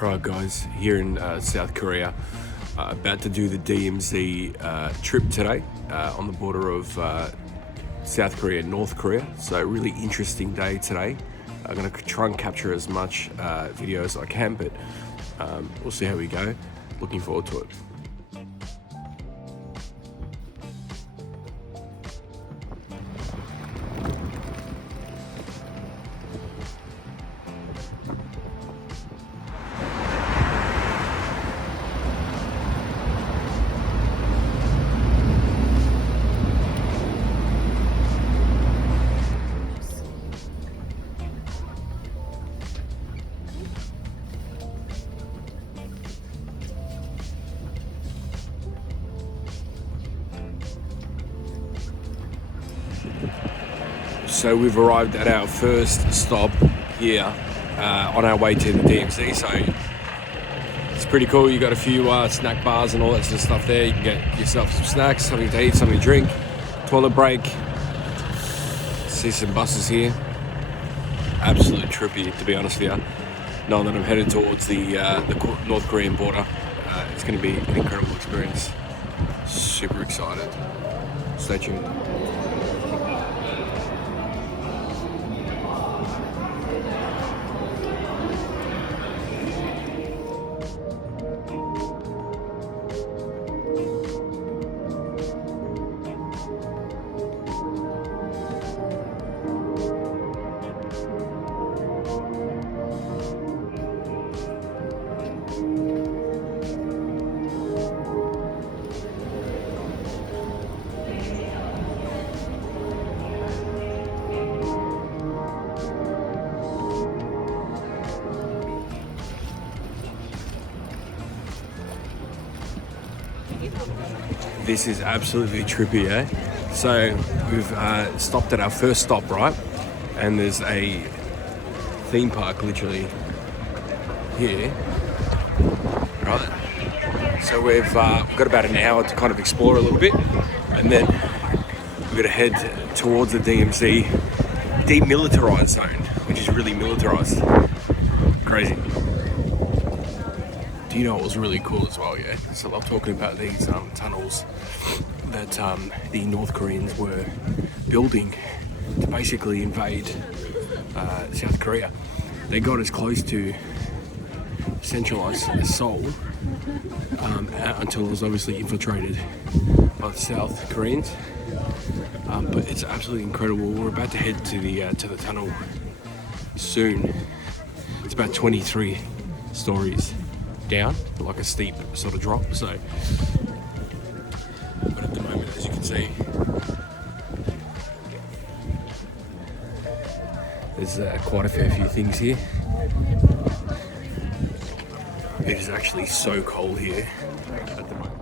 Alright guys, here in South Korea, about to do the DMZ trip today on the border of South Korea and North Korea. So a really interesting day today. I'm going to try and capture as much video as I can, but we'll see how we go. Looking forward to it. So we've arrived at our first stop here on our way to the DMZ. So it's pretty cool. You got a few snack bars and all that sort of stuff there. You can get yourself some snacks, something to eat, something to drink, toilet break. See some buses here. Absolutely trippy, to be honest with you. Knowing that I'm headed towards the North Korean border, it's going to be an incredible experience. Super excited. Stay tuned. This is absolutely trippy, eh? So we've stopped at our first stop, right? And there's a theme park literally here, right? So we've got about an hour to kind of explore a little bit, and then we're gonna head towards the DMZ demilitarized zone, which is really militarized. Crazy. Do you know what was really cool as well, yeah? So I'm talking about these tunnels that the North Koreans were building to basically invade South Korea. They got as close to centralized SEOUL until it was obviously infiltrated by the South Koreans. But it's absolutely incredible. We're about to head to the tunnel soon. It's about 23 stories down, like a steep sort of drop. So, but at the moment, as you can see, there's quite a fair few things here. It is actually so cold here at the moment.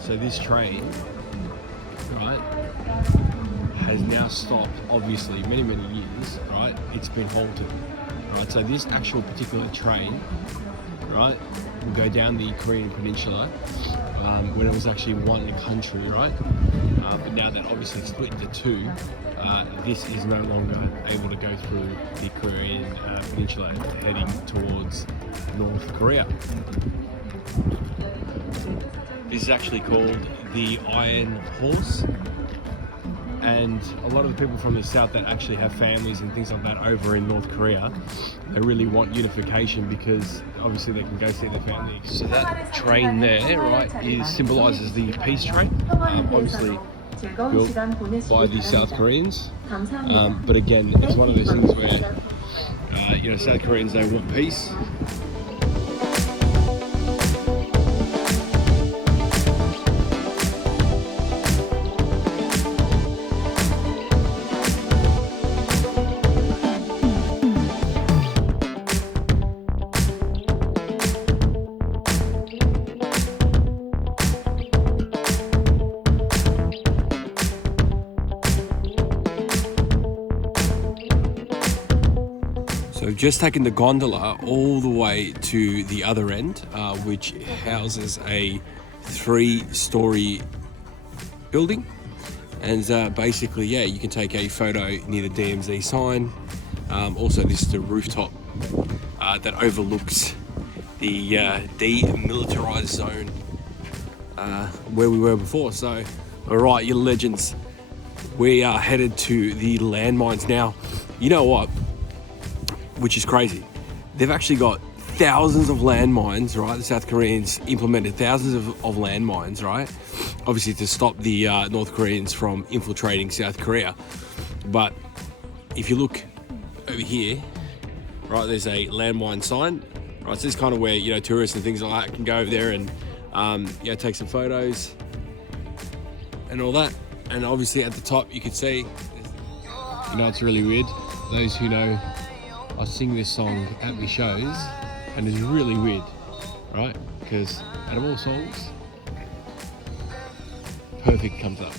So this train, right, has now stopped, obviously, many years, right? It's been halted, right? So this actual particular train, right, will go down the Korean peninsula when it was actually one country, right? But now that obviously it's split into two, this is no longer able to go through the Korean peninsula, heading towards North Korea. This is actually called the Iron Horse, and a lot of the people from the south that actually have families and things like that over in North Korea, they really want unification because obviously they can go see their family. So that train there, right, symbolises the peace train, obviously built by the South Koreans. But again, it's one of those things where South Koreans, they want peace. we've just taken the gondola all the way to the other end, which houses a 3-story building. And basically, yeah, you can take a photo near the DMZ sign. Also, this is the rooftop that overlooks the demilitarised zone where we were before. So, all right, you legends, we are headed to the landmines now. You know what? Which is crazy. They've actually got thousands of landmines, right? The South Koreans implemented thousands of landmines, right? Obviously to stop the North Koreans from infiltrating South Korea. But if you look over here, right, there's a landmine sign, right? So this is kind of where, you know, tourists and things like that can go over there and, yeah, take some photos and all that. And obviously at the top you can see, you know, it's really weird. Those who know, I sing this song at my shows, and it's really weird, right? Because out of all songs, Perfect comes up.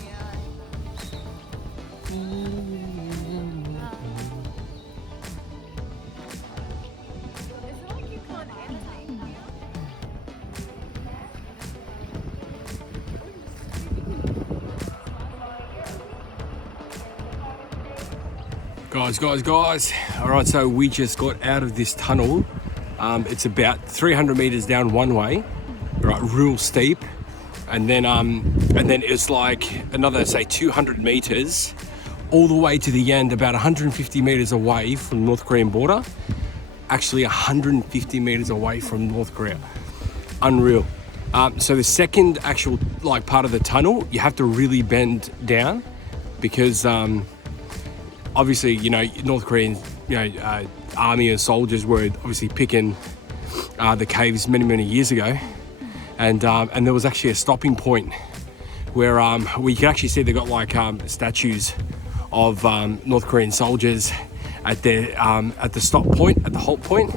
Guys. All right, so we just got out of this tunnel. It's about 300 meters down one way, right, real steep. And then it's like another, say, 200 meters all the way to the end, about 150 meters away from the North Korean border. Actually 150 meters away from North Korea. Unreal. So the second actual like part of the tunnel, you have to really bend down because obviously, you know, North Korean, you know, army and soldiers were obviously picking the caves many years ago, and there was actually a stopping point where you can actually see they got like statues of North Korean soldiers at the stop point, at the halt point.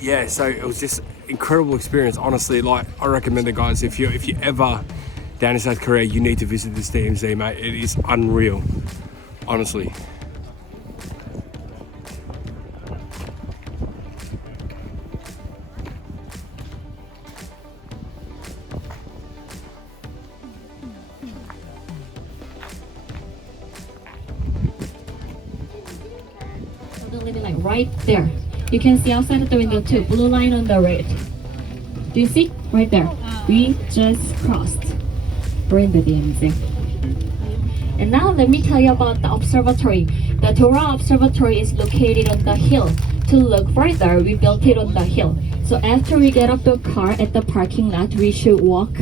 Yeah, so it was just incredible experience. Honestly, like I recommend it, guys. If you ever down in South Korea, you need to visit this DMZ, mate. It is unreal. Honestly. The living like right there. You can see outside of the window too, blue line on the right. Do you see? Right there. We just crossed. We're in the DMZ. And now let me tell you about the observatory. The Dora Observatory is located on the hill. To look further, we built it on the hill. So after we get off the car at the parking lot, we should walk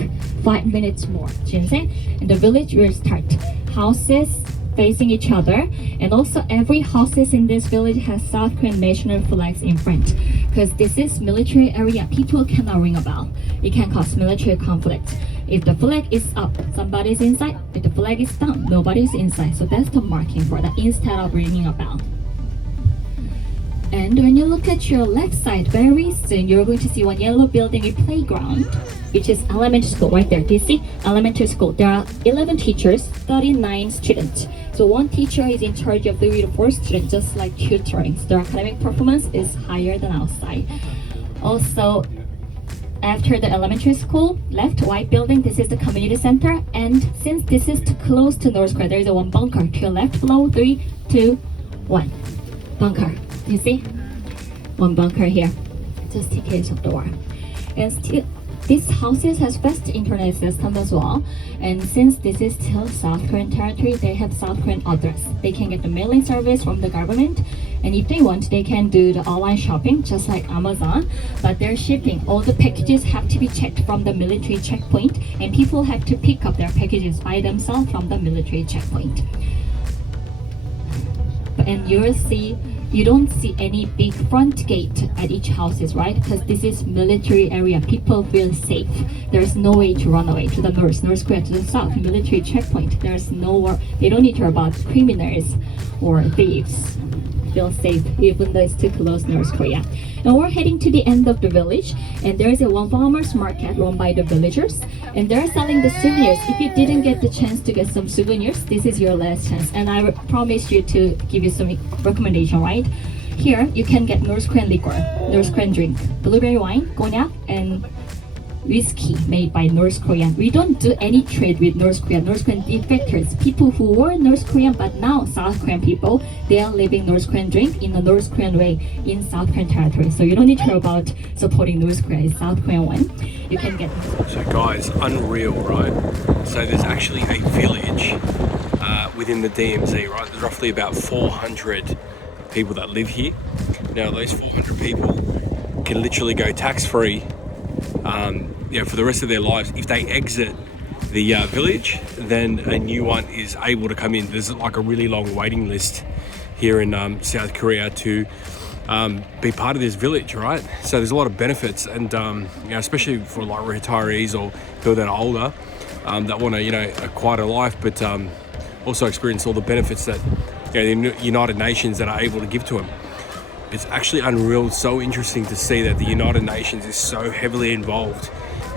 5 minutes more. And the village will start. Houses facing each other, and also every houses in this village has South Korean national flags in front. Because this is military area, people cannot ring a bell. It can cause military conflict. If the flag is up, somebody's inside. If the flag is down, nobody's inside. So that's the marking for that instead of ringing a bell. And when you look at your left side, very soon you're going to see one yellow building, a playground, which is elementary school right there. Do you see? Elementary school. There are 11 teachers, 39 students. So one teacher is in charge of 3 to 4 students, just like tutoring. So their academic performance is higher than outside. Also, after the elementary school, left white building, this is the community center. And since this is too close to North Korea, there is a one bunker. To your left below, 3, 2, 1. Bunker. Do you see? One bunker here, just in case of the war. And still, these houses has fast internet system as well. And since this is still South Korean territory, they have South Korean address. They can get the mailing service from the government. And if they want, they can do the online shopping, just like Amazon. But their shipping, all the packages have to be checked from the military checkpoint. And people have to pick up their packages by themselves from the military checkpoint. And you will see, you don't see any big front gate at each houses, right? Because this is military area. People feel safe. There's no way to run away to the north, North Korea to the south, military checkpoint. There's nowhere, they don't need to worry about criminals or thieves. Feel safe even though it's too close to North Korea. And we're heading to the end of the village, and there is a one farmers market run by the villagers, and they're selling the souvenirs. If you didn't get the chance to get some souvenirs, this is your last chance, and I promise you to give you some recommendation, right? Here, you can get North Korean liquor, North Korean drink, blueberry wine, cognac, and whiskey made by North Korean. We don't do any trade with North Korea. North Korean defectors, people who were North Korean but now South Korean people, they are living North Korean drink in a North Korean way in South Korean territory. So you don't need to worry about supporting North Korea. It's South Korean one. You can get. So guys, unreal, right? So there's actually a village within the DMZ, right? There's roughly about 400 people that live here. Now those 400 people can literally go tax-free for the rest of their lives. If they exit the village, then a new one is able to come in. There's like a really long waiting list here in South Korea to be part of this village, right? So there's a lot of benefits, and especially for like retirees or people that are older that want to acquire a life, but also experience all the benefits that the United Nations that are able to give to them. It's actually unreal. It's so interesting to see that the United Nations is so heavily involved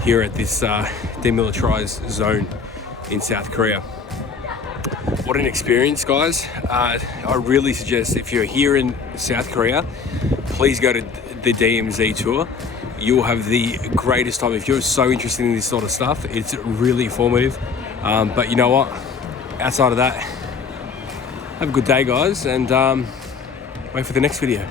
here at this demilitarized zone in South Korea. What an experience, guys. I really suggest if you're here in South Korea, please go to the DMZ tour. You'll have the greatest time. If you're so interested in this sort of stuff, it's really informative. But you know what? Outside of that, have a good day, guys, and wait for the next video.